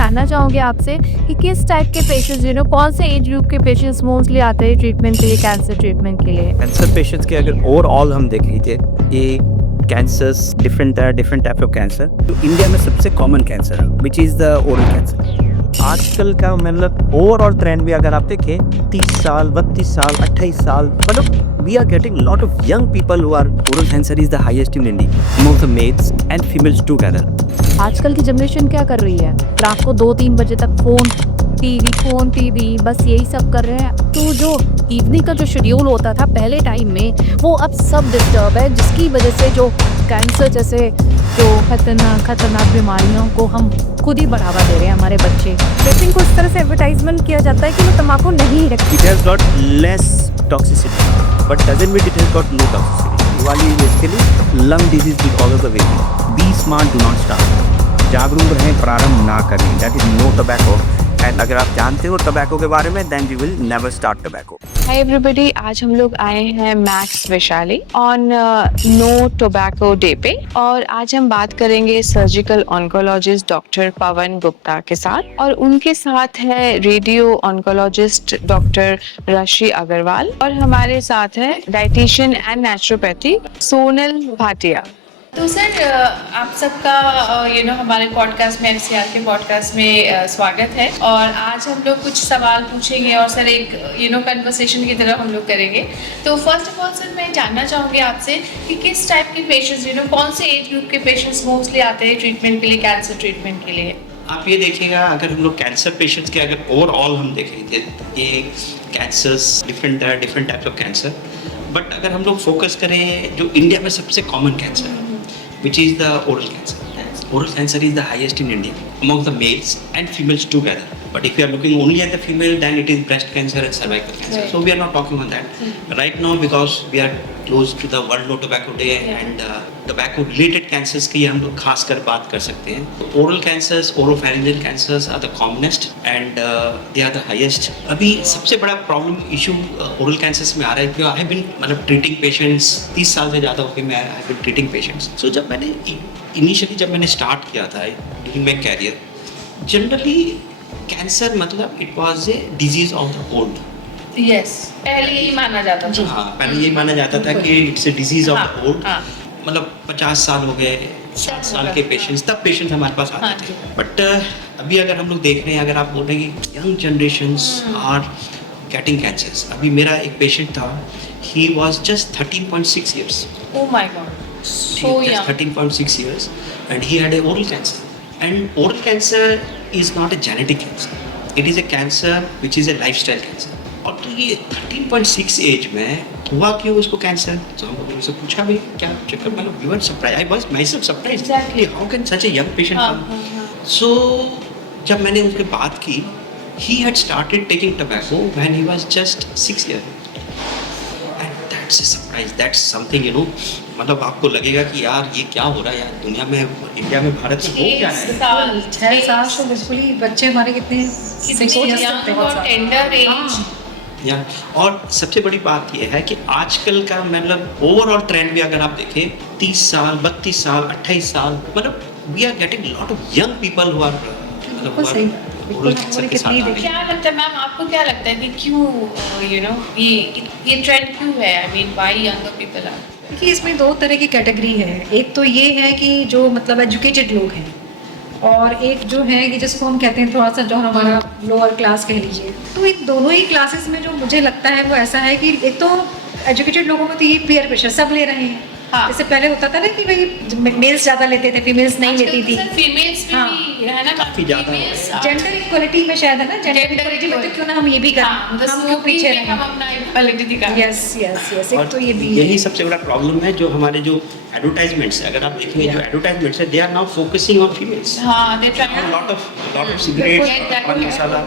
जानना चाहूँगी आपसे कि किस टाइप के पेशेंट्स कौन से एज ग्रुप के पेशेंट्स मोस्टली आते हैं ट्रीटमेंट के लिए, कैंसर ट्रीटमेंट के लिए? कैंसर पेशेंट्स के अगर ओवरऑल हम देख लीजिए ये cancers different type of cancer जो इंडिया में सबसे कॉमन कैंसर है which is the oral cancer. आजकल का मतलब ओवरऑल ट्रेंड भी अगर आप देखें 30 साल 32 साल 28 साल मतलब we are getting lot of young people who are oral cancer is the highest in India among the males and females together. आजकल की जनरेशन क्या कर रही है? रात को 2-3 बजे तक फोन टीवी बस यही सब कर रहे हैं। तो जो इवनिंग का जो शेड्यूल होता था पहले टाइम में वो अब सब डिस्टर्ब है, जिसकी वजह से जो कैंसर जैसे जो खतरनाक बीमारियों को हम खुद ही बढ़ावा दे रहे हैं हमारे बच्चे। लेकिन को इस तरह से एडवर्टाइजमेंट किया जाता है कि वो तम्बाकू नहीं रखती। It has got less toxicity, but doesn't mean it has got no toxicity. Diwali is basically lung disease because of the vaping. Be smart, do not start. जागरूक रहें, प्रारंभ ना करें. That is no tobacco. And अगर आप जानते हो tobacco के बारे में, then you will never start tobacco. Hi everybody, आज हम लोग आए हैं Max Vaishali on no tobacco day पे और आज हम बात करेंगे surgical oncologist doctor Pawan Gupta के साथ और उनके साथ है रेडियो ऑन्कोलॉजिस्ट डॉक्टर रशी अग्रवाल और हमारे साथ है dietitian and naturopathy Sonal Bhatia. तो सर आप सबका हमारे पॉडकास्ट में एनसीआर के पॉडकास्ट में स्वागत है और आज हम लोग कुछ सवाल पूछेंगे और सर एक कन्वर्सेशन की तरह हम लोग करेंगे। तो फर्स्ट ऑफ ऑल सर मैं जानना चाहूँगी आपसे कि किस टाइप के पेशेंट्स कौन से एज ग्रुप के पेशेंट्स मोस्टली आते हैं ट्रीटमेंट के लिए, कैंसर ट्रीटमेंट के लिए? आप ये देखिएगा अगर हम लोग कैंसर पेशेंट्स के अगर ओवरऑल हम देख लीजिए ये cancers different types of cancer, but अगर हम लोग फोकस करें जो इंडिया में सबसे कॉमन कैंसर है which is the oral cancer. Oral cancer is the highest in India among the males and females together. But if you are looking only at the female, then it is breast cancer and cervical cancer. Right. So we are not talking on that right now because we are close to the World No Tobacco Day and tobacco related cancers की हम लोग खास कर बात कर सकते हैं। Oral cancers, oropharyngeal cancers are the commonest and they are the highest. अभी सबसे बड़ा प्रॉब्लम इशू oral cancers में आ रहा है कि I have been मतलब treating patients 30 साल से ज़्यादा हो गए मैं I have been treating patients. So जब मैंने इनिशियली जब मैंने स्टार्ट किया था during my career generally cancer मतलब it was a disease of the old. Yes, पहले यही माना जाता था। हाँ, पहले यही माना जाता था कि it's a disease of the old. मतलब 50 साल हो गए 60 साल के पेशेंट्स तब पेशेंट्स हमारे पास आते थे। बट अभी अगर हम लोग देख रहे हैं अगर आप बोल रहे हैं कि young generations are getting cancers. अभी मेरा एक पेशेंट था he was just 13.6 years। Oh my god, so young। 13.6 years and he had a oral cancer and oral cancer is not a genetic cancer, it is a cancer which is a lifestyle cancer। और तो ये 13.6 as में हुआ क्यों उसको cancer? तो हम लोगों से पूछा भी क्या चक्कर मतलब we were surprise I was myself surprised how can such a young patient come. So जब मैंने उसके बात की he had started taking tobacco when he was just 6 years old and that's a surprise, that's something मतलब आपको लगेगा कि यार ये क्या हो रहा है यार दुनिया में, इंडिया में, भारत में हो क्या है। 6 साल तो बिल्कुल ही बच्चे हमारे कितने टेंडर एज। या और सबसे बड़ी बात ये है कि आजकल का मतलब ओवरऑल ट्रेंड भी अगर आप देखें 30 साल 32 साल 28 साल मतलब we are getting lot of young people who are क्या लगता है मैम, आपको क्या लगता है कि क्यों ये ट्रेंड क्यों है? I mean why younger people are? देखिए इसमें 2 तरह की कैटेगरी है। एक तो ये है कि जो मतलब एजुकेटेड लोग हैं और एक जो है कि जिसको हम कहते हैं थोड़ा सा जो हमारा लोअर क्लास कह लीजिए। तो इन दोनों ही क्लासेस में जो मुझे लगता है वो ऐसा है कि एक तो एजुकेटेड लोगों में तो ये पीयर प्रेशर सब ले रहे हैं। हाँ। जैसे पहले होता था ना कि भाई मेल्स ज़्यादा लेते थे, फीमेल्स नहीं लेती थी। फीमेल्स भी है ना काफी ज़्यादा जेंडर इक्वलिटी में शायद है ना, जेंडर इक्वलिटी में तो क्यों ना हम ये भी करें, हम क्यों पीछे रहें, हम अपना इक्वलिटी दिखाएं। यस एक तो ये भी यही सबसे बड़ा प्रॉब्लम है जो हमारे जो एडवर्टाइजमेंट्स है अगर आप देखेंगे जो एडवर्टाइजमेंट्स है they are now focusing on females. हां, they try lot of cigarettes paan masala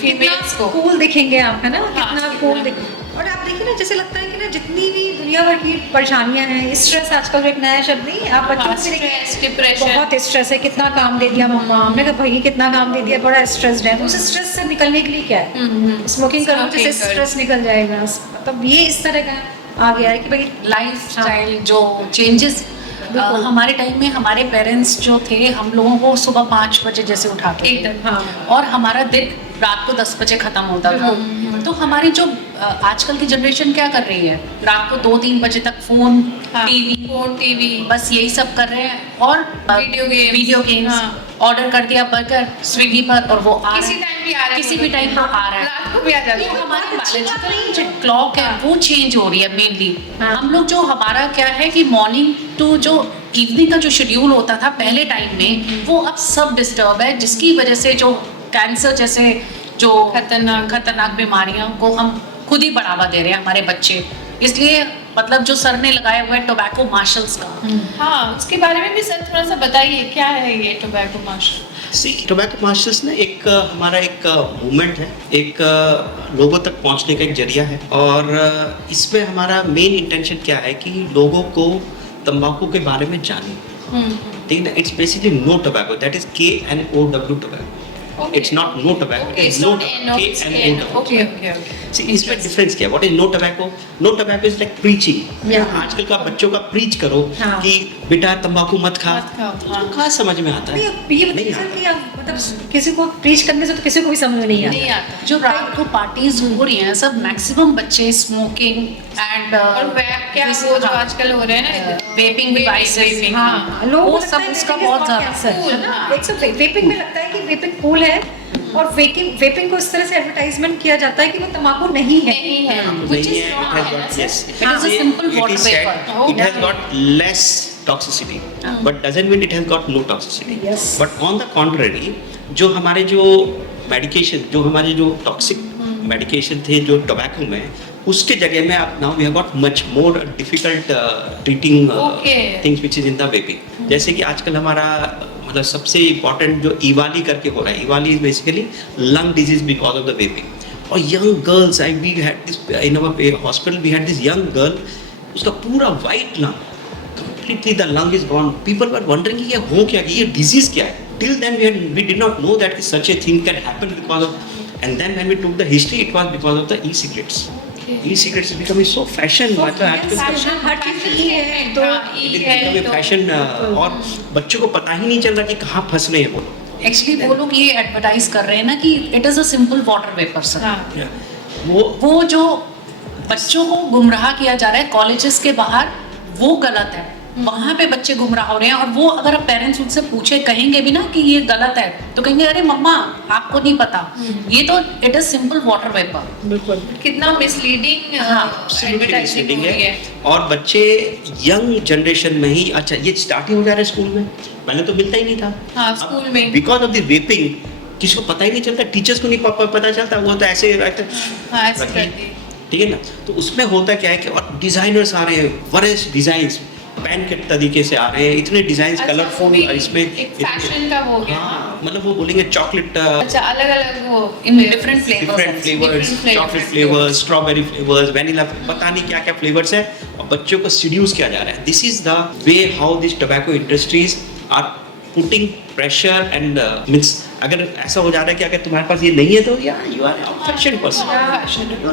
females को कूल दिखेंगे आप, है ना, कितना कूल दिख। और आप देखिए ना जैसे लगता है कि ना जितनी भी दुनिया भर की परेशानियां हैं, स्ट्रेस आजकल एक नया शब्द नहीं, आप बच्चों से डिप्रेशन बहुत स्ट्रेस है, कितना काम दे दिया मम्मा, हमने कहा भाई कितना काम दे दिया, बड़ा स्ट्रेस्ड है। तो उस स्ट्रेस से निकलने के लिए क्या है, स्मोकिंग करो जिससे स्ट्रेस निकल जाएगा। मतलब ये इस तरह का आ गया है कि भाई लाइफस्टाइल जो चेंजेस हमारे टाइम में हमारे पेरेंट्स जो थे, हम लोगों को सुबह 5 बजे जैसे उठाते थे। एकदम, हाँ। और हमारा दिन रात को 10 बजे खत्म होता था। तो हमारी जो आजकल की जनरेशन क्या कर रही है, रात को 2-3 बजे तक फोन टीवी बस यही सब कर रहे हैं। और वीडियो गेम्स ऑर्डर कर दिया बर्गर स्विगी पर और वो आ किसी टाइम भी आ रहा है, किसी भी टाइम पर आ रहा है। रात को भी आ जाता है। तो हमारी बायोलॉजिकल जो क्लॉक है वो चेंज हो रही है मेनली। हम लोग जो हमारा क्या है कि मॉर्निंग टू जो इवनिंग का जो शेड्यूल होता था पहले टाइम में, वो अब सब डिस्टर्ब है, जिसकी वजह से जो कैंसर जैसे जो खतरनाक बीमारियों को हम खुद ही बढ़ावा दे रहे हैं हमारे बच्चे। इसलिए मतलब जो सर ने लगाया हुआ है टोबैको मार्शल्स का, हाँ, उसके बारे में भी सर थोड़ा सा बताइए, क्या है ये टोबैको मार्शल? सी टोबैको मार्शल्स ना एक हमारा एक मूवमेंट है, एक लोगों तक पहुंचने का एक जरिया है। और इसमें हमारा मेन इंटेंशन क्या है कि लोगों को तंबाकू के बारे में जाने, ठीक है ना। It's basically no tobacco, that is KNOW tobacco. It's not no tobacco. It's no KNO. Okay. See, इसमें डिफरेंस क्या है? What is no tobacco? No tobacco is like preaching. आजकल का बच्चों का प्रीच करो कि बेटा तंबाकू मत खा, तो कहाँ समझ में आता है? ये नहीं सर आता। कि आप मतलब किसी को प्रीच करने से तो किसी को भी समझ में नहीं आता। जो रात को पार्टीज हो रही हैं, सब मैक्सिमम बच्चे स्मोकिंग एंड और वैप क्या वो जो आजकल हो रहे हैं ना, वेपिंग डिवाइसेस, हाँ, लोगों वो को सब उसका बहुत ज्यादा एक सब वेपिंग में लगता है कि वेपिंग कूल है, और वेपिंग को इस तरह से एडवर्टाइजमेंट किया जाता है कि वो तंबाकू नहीं है। नहीं है, it has got, yes. It is a simple It water is said vapor. it has got less toxicity, but doesn't mean it has got no toxicity. Yes. But on the contrary, जो हमारे जो medication, जो हमारे जो toxic medication थे जो tobacco में, उसके जगह में अब now we have got much more difficult treating things which is in the vaping. जैसे कि आजकल हमारा मतलब सबसे इम्पोर्टेंट जो ईवाली करके हो रहा है, EVALI is basically lung disease because of the vaping. और young girls, I we had this in our hospital, we had this young girl, उसका पूरा white lung, completely the lung is gone. People were wondering कि ये हो क्या, ये disease क्या है। Till then we did not know that such a thing can happen because of, and then when we took the history, it was because of the e-cigarettes. E-cigarettes is becoming so fashion, मतलब आजकल हर चीज की है तो it is becoming fashion, और बच्चों को पता ही नहीं चल रहा कि कहाँ फंस रहे हैं वो लोग। एक्चुअली वो लोग ये एडवर्टाइज कर रहे हैं ना कि it is a simple water vapour sir. वो जो बच्चों को गुमराह किया जा रहा है कॉलेजेस के बाहर, वो गलत है। वहाँ पे बच्चे गुमराह हो रहे हैं, और वो अगर पेरेंट्स उनसे पूछे कहेंगे भी ना कि ये गलत है, तो कहेंगे अरे मम्मा आपको नहीं पता, ये तो it is simple water vapour. बिल्कुल कितना मिसलीडिंग एडवर्टाइजिंग हो रही है। और बच्चे यंग जनरेशन में ही, अच्छा ये स्टार्टिंग हो जा रहा है स्कूल में, पहले तो मिलता ही नहीं था। हाँ, स्कूल में बिकॉज ऑफ द वेपिंग किसी को पता ही नहीं चलता, टीचर्स को नहीं पता चलता, वो तो ऐसे रहते हाँ, ऐसे करती है। ठीक है ना। तो उसमें होता क्या है कि और डिजाइनर्स आ रहे हैं, वरेस डिजाइन्स पेन के तरीके से आ रहे हैं, इतने डिजाइन कलरफुल, इसमें एक फैशन का वो हो गया। हाँ, मतलब वो बोलेंगे चॉकलेट, अच्छा, अलग-अलग वो in different different flavours, different chocolate flavors. Flavours, strawberry flavours, vanilla, पता नहीं क्या क्या फ्लेवर्स है, और बच्चों को सीड्यूस किया जा रहा है। This is the way how this tobacco industries are putting pressure and means, अगर ऐसा हो जा रहा है कि अगर तुम्हारे पास ये नहीं है तो यार you are out fashion person,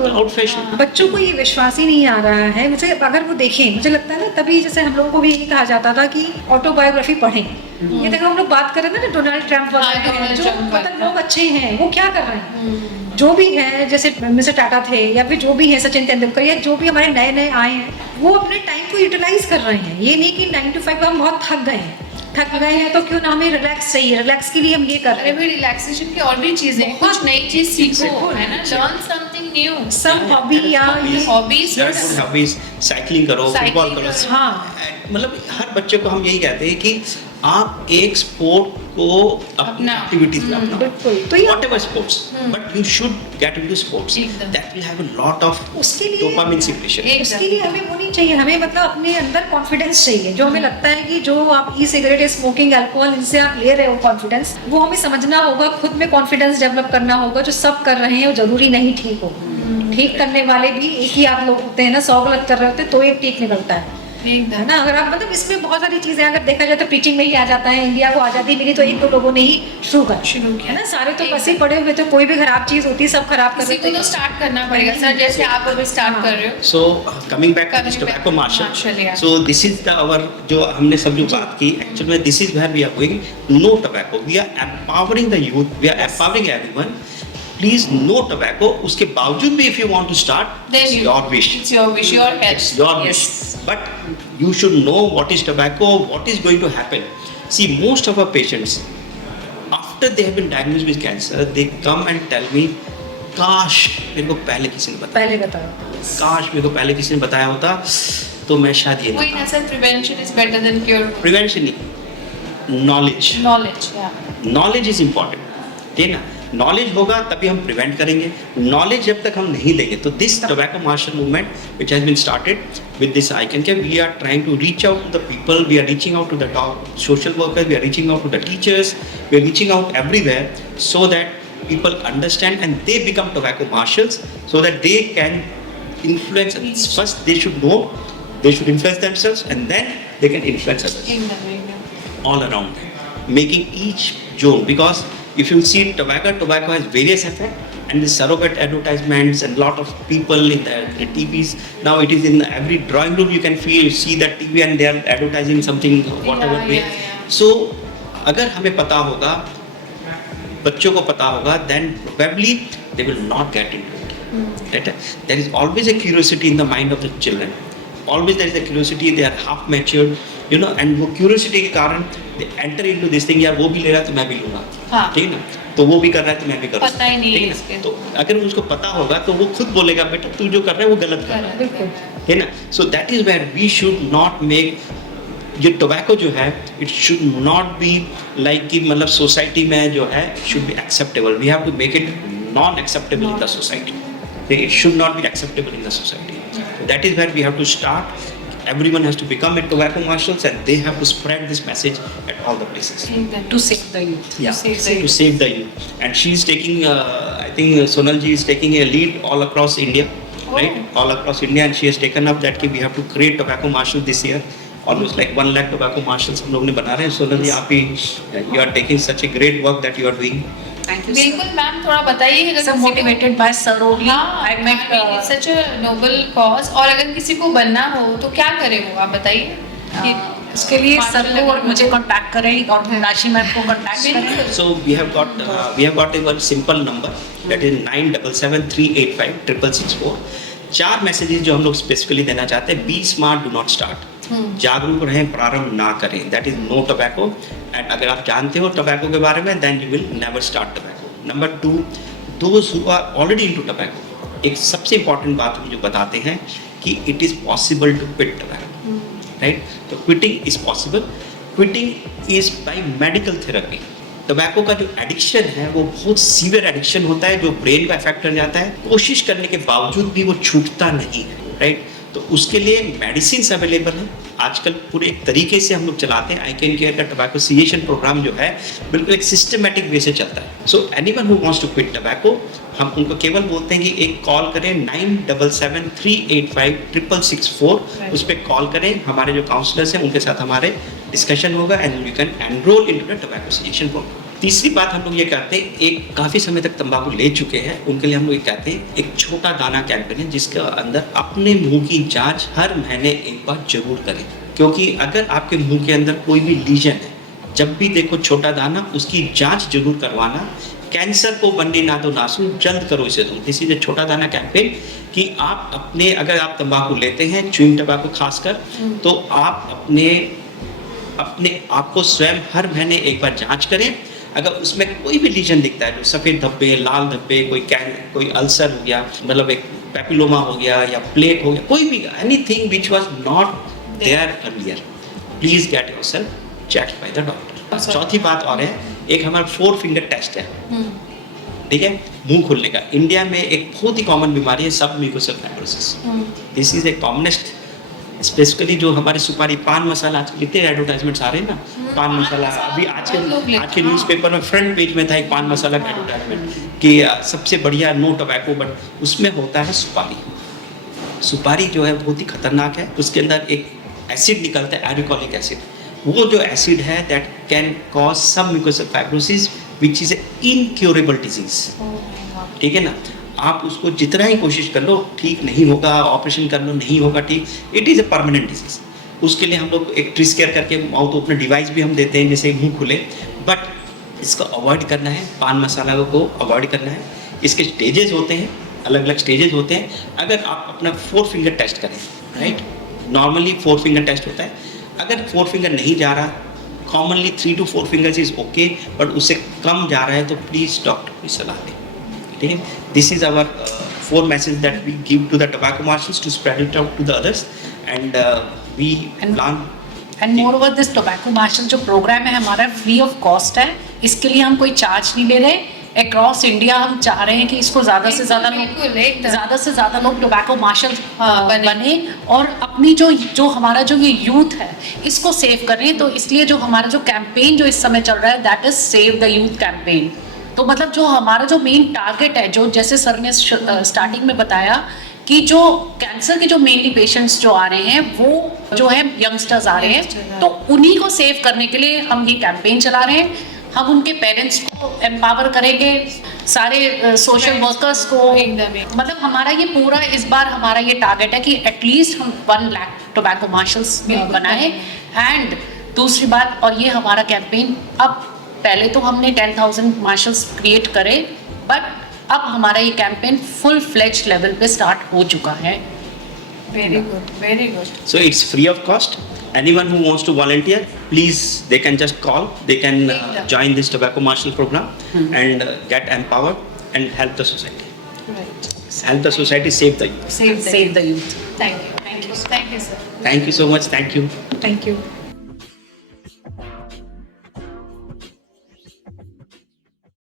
out fashion. बच्चों को ये विश्वास ही नहीं आ रहा है। मुझे अगर वो देखें, मुझे लगता है ना, तभी जैसे हम लोगों को भी यही कहा जाता था कि ऑटोबायोग्राफी पढ़ें। ये देखो हम लोग बात कर रहे थे ना डोनाल्ड ट्रम्प वगैरह, जो मतलब लोग अच्छे हैं, वो क्या कर रहे हैं, जो भी है, जैसे मिस्टर टाटा थे या फिर जो भी है सचिन तेंदुलकर, या जो भी हमारे नए नए आए हैं, वो अपने टाइम को यूटिलाइज कर रहे हैं। ये नहीं कि 9 to 5 हम बहुत थक गए हैं तो क्यों ना हमें रिलैक्स चाहिए, रिलैक्स के लिए हम ये कर रहे अरे हैं। भी रिलैक्सेशन की और भी चीजें हैं, कुछ नई चीज सीखो, है ना, लर्न समथिंग न्यू, सब हॉबी या हॉबीज। हॉबीज, साइकिलिंग करो, फुटबॉल करो। हाँ, मतलब हर बच्चे को हम यही कहते हैं कि आप एक स्पोर्ट को अपना एक्टिविटीज में अपनाओ, बिल्कुल। तो ये whatever sports, but you should get into sports, एकदम। That will have a lot of उसके लिए डोपामिन सिक्रेशन। उसके लिए हमें वो नहीं चाहिए, हमें मतलब अपने अंदर कॉन्फिडेंस चाहिए। जो हमें लगता है कि जो आप ई सिगरेट, स्मोकिंग, अल्कोहल, इनसे आप ले रहे हो कॉन्फिडेंस, वो हमें समझना होगा, खुद में कॉन्फिडेंस डेवलप करना होगा। जो सब कर रहे हैं वो जरूरी नहीं ठीक हो। ठीक करने वाले भी एक ही आप लोग होते हैं ना, 100 गलत कर रहे होते तो एक ठीक निकलता है। है ना। अगर आप मतलब इसमें बहुत सारी चीजें अगर देखा जाए तो प्रीचिंग में ही आ जाता है। इंडिया को आज़ादी मिली तो एक दो लोगों ने ही शुरू किया है ना। सारे तो बस ही पड़े हुए, तो कोई भी खराब चीज होती है सब खराब कर किसी को तो स्टार्ट करना पड़ेगा सर, जैसे आप अभी स्टार्ट कर रहे हो। So coming back to Coming this back tobacco to marshal. Marshal, yeah. So this is the our जो हमने सब जो बात की, actually में this is where we are going. No tobacco. We are empowering the youth. We are empowering everyone. Please no tobacco. उसके बावजूद भी if you want to start, Then it's your wish. It's your wish, your health. It's your wish. But you should know what is tobacco, what is going to happen. See, most of our patients, after they have been diagnosed with cancer, they come and tell me, काश मेरे को पहले किसी ने बताया, पहले बताओ। काश मेरे को पहले किसी ने बताया होता तो मैं शायद ये वही ना sir, prevention is better than cure. Prevention नहीं, नॉलेज, नॉलेज, या नॉलेज इज इम्पॉर्टेंट, ठीक है ना। नॉलेज होगा तभी हम प्रिवेंट करेंगे। नॉलेज जब तक हम नहीं लेंगे तो this tobacco martial movement which has been started with this I Can Care, we are trying to reach out to the people, we are reaching out to the top social workers, we are reaching out to the teachers, we are reaching out everywhere so that people understand and they become tobacco marshals so that they can influence. First they should know, they should influence themselves and then they can influence others all around them, making each zone, because if you see tobacco has various effects and the surrogate advertisements and lot of people in the TVs now, it is in every drawing room you can see that TV and they are advertising something whatever way. So अगर हमें पता होगा, बच्चों को पता होगा, then probably they will not get into it. Right? There is always a curiosity in the mind of the children. Always there is a curiosity, they are half matured, you know, and वो curiosity के कारण they enter into this thing, यार वो भी ले रहा है तो मैं भी लूँगा, ठीक है ना, तो वो भी कर रहा है तो मैं भी करूँगा, पता ही नहीं ठीक है है इसके। ना। तो अगर उसको पता होगा तो वो खुद बोलेगा बेटा तू जो कर रहा है वो गलत कर रहा है, बिल्कुल है ना। So that is where we should not make ये टोबैको जो है it should not be like कि मतलब सोसाइटी में जो है should be acceptable, we have to make it non acceptable in the society, it should not be acceptable in the society. That is where we have to start, everyone has to become a tobacco marshals and they have to spread this message at all the places. to save the youth। Yeah, to save the youth. And she is taking, I think Sonal ji is taking a lead all across India, right? All across India, and she has taken up that we have to create tobacco marshals this year. Almost like 1 lakh tobacco marshals हम लोग ने बना रहे हैं। Sonal ji, आप ही, you are taking such a great work that you are doing. Thank you बिल्कुल ma'am, थोड़ा बताइए अगर सब मोटिवेटेड बाय सर ओनली। हाँ, I met such a noble cause. और अगर किसी को बनना हो तो क्या करे वो, आप बताइए। कि उसके लिए सर मार्शल को और मुझे कांटेक्ट करें और राशि मैम को कांटेक्ट करें। So we have got a one simple number that is 9773856664। 4 messages जो हम लोग स्पेसिफिकली देना चाहते हैं। Be smart, do not start, जागरूक रहें, प्रारंभ ना करें, that is no tobacco. And अगर आप जानते हो टोबैको के बारे में then you will never start tobacco. Number 2, those who are already into tobacco, एक सबसे इंपॉर्टेंट बात हम जो बताते हैं कि it is possible to quit tobacco, right. तो quitting is possible, quitting is by medical therapy. Tobacco का जो एडिक्शन है वो बहुत सीवियर एडिक्शन होता है जो ब्रेन को अफेक्ट कर जाता है, कोशिश करने के बावजूद भी वो छूटता नहीं है, राइट। तो उसके लिए मेडिसिन अवेलेबल है आजकल, पूरे एक तरीके से हम लोग चलाते हैं। आई कैन केयर का टोबैको सीएशन प्रोग्राम जो है बिल्कुल एक सिस्टमेटिक वे से चलता है। So anyone who wants to quit tobacco, हम उनको केवल बोलते हैं कि एक कॉल करें 9773856664, उस पर कॉल करें, हमारे जो काउंसलर्स हैं उनके साथ हमारे डिस्कशन होगा and you can enroll into the tobacco cessation program. तीसरी बात हम लोग ये कहते हैं, एक काफ़ी समय तक तंबाकू ले चुके हैं उनके लिए हम लोग ये कहते हैं एक छोटा दाना कैंपेन है जिसके अंदर अपने मुंह की जांच हर महीने एक बार जरूर करें, क्योंकि अगर आपके मुंह के अंदर कोई भी लीजन है, जब भी देखो छोटा दाना, उसकी जांच जरूर करवाना। कैंसर को बनने ना दो नासूर, जल्द करो इसे तुम। दिस इज ए छोटा दाना कैंपेन कि आप अपने, अगर आप तंबाकू लेते हैं, च्युइंग टोबैको खासकर, तो आप अपने आप को स्वयं हर महीने एक बार जांच करें। अगर उसमें कोई भी लीजन दिखता है, जो सफ़ेद धब्बे, लाल धब्बे, कोई अल्सर हो गया, मतलब एक पेपिलोमा हो गया या प्लेग हो गया, कोई भी anything which was not there earlier, please get yourself checked by the doctor. चौथी बात और है, एक हमारा 4 फिंगर टेस्ट है, ठीक है, मुंह खुलने का। इंडिया में एक बहुत ही कॉमन बीमारी है सब mucosal fibrosis. This is a commonest, specifically जो हमारे सुपारी, पान मसाला, आजकल इतने एडवर्टाइजमेंट्स आ रहे हैं ना, पान मसाला। अभी आज के न्यूज़पेपर में फ्रंट पेज में था एक पान मसाला का एडवर्टाइजमेंट कि सबसे बढ़िया नो टोबैको, बट उसमें होता है सुपारी। सुपारी जो है बहुत ही खतरनाक है, उसके अंदर एक एसिड निकलता है, एरिकोलिक एसिड, वो जो एसिड है that can cause some mucosal fibrosis which is a incurable disease. ठीक है ना, आप उसको जितना ही कोशिश कर लो ठीक नहीं होगा, ऑपरेशन कर लो नहीं होगा ठीक, it is a permanent disease. उसके लिए हम लोग एक ट्रिस केयर करके माउथ ओपनर डिवाइस भी हम देते हैं जैसे मुंह खुले, बट इसको अवॉइड करना है, पान मसाला को अवॉइड करना है। इसके स्टेजेस होते हैं, अलग अलग स्टेजेस होते हैं। अगर आप अपना 4 फिंगर टेस्ट करें, राइट, नॉर्मली 4 फिंगर टेस्ट होता है। अगर 4 फिंगर नहीं जा रहा, commonly 3 to 4 fingers is okay, but उससे कम जा रहा है तो प्लीज़ डॉक्टर की सलाह लें। ठीक है, this is our 4 message that we give to the tobacco marshals to spread it out to the others, and we plan. And moreover this tobacco marshal जो प्रोग्राम है हमारा फ्री ऑफ कॉस्ट है, इसके लिए हम कोई charge नहीं ले रहे। अक्रॉस इंडिया हम चाह रहे हैं कि इसको ज़्यादा से ज़्यादा लोग टोबैको मार्शल बने और अपनी जो हमारा जो ये यूथ है इसको सेव करें। तो इसलिए जो हमारा जो कैंपेन जो इस समय चल रहा है that is save the youth campaign. तो मतलब जो हमारा जो मेन टारगेट है, जो जैसे सर ने स्टार्टिंग में बताया कि जो कैंसर के जो मेनली पेशेंट्स जो आ रहे हैं वो जो है यंगस्टर्स आ रहे हैं, तो उन्हीं को सेव करने के लिए हम ये कैंपेन चला रहे हैं। हम उनके पेरेंट्स को एम्पावर करेंगे, सारे सोशल वर्कर्स को, मतलब हमारा ये पूरा इस बार हमारा ये टारगेट है कि एटलीस्ट हम 1 लाख टोबैको मार्शल्स बनाए। एंड दूसरी बात, और ये हमारा कैंपेन अब, पहले तो हमने 10,000 मार्शल्स क्रिएट करे, बट अब हमारा ये कैंपेन फुल फ्लेज लेवल पे स्टार्ट हो चुका है। Very good, very good. So it's free of cost. Anyone who wants to volunteer, please, they can just call. They can join this tobacco marshal program and get empowered and help the society. Right. Help the society, save the youth. Save the youth. Thank you. Thank you. Thank you, sir. Thank you so much. Thank you. Thank you.